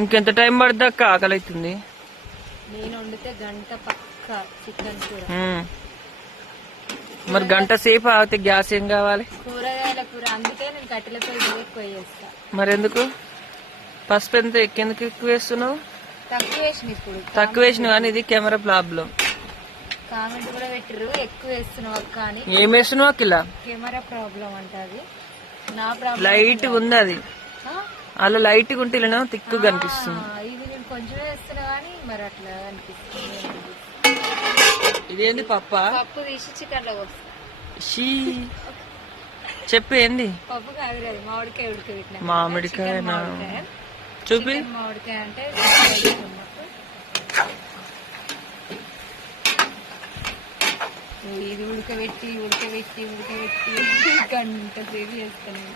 ఇంకెంత టైం పడుతుంది అక్క? ఆకలి అవుతుంది. నేను వండితే గంట పక్క చికెన్ కూర. మరి గంట సేపు ఆగితే గ్యాస్ ఏం కావాలి? కూరగాయల కూర, అందుకే నేను కట్టెల పొయ్యి ఎక్కువ చేస్తా. మరి ఎందుకు? పసుపు ఎంత ఎందుకు ఎక్కువ వేస్తున్నావు? తక్కువ వేసిన, ఇప్పుడు తక్కువ వేసిన కానీ ఇది కెమెరా ప్రాబ్లం. కామెంట్ కూడా పెట్టిర్రు ఎక్కువ వేస్తున్నావు అక్క అని. ఏం వేస్తున్నావు అక్క? ఇలా కెమెరా ప్రాబ్లం అంట, అది నా ప్రాబ్లం. లైట్ ఉంది అది, అలా లైట్ ఉంటే ఇలా తిక్కు కనిపిస్తుంది. ఇది నేను కొంచెం వేస్తున్నా గానీ మరి అట్లా అనిపిస్తుంది. ఇదేంది పప్పు తీసి చికెన్ లో వస్తా. చెప్పు ఏంది? పప్పు కాదు, మామిడికాయ ఉడకబెట్టిన. మామిడికాయ చూపి. మామిడికాయ అంటే ఇది ఉడకబెట్టి గంట సేపు చేస్తాను.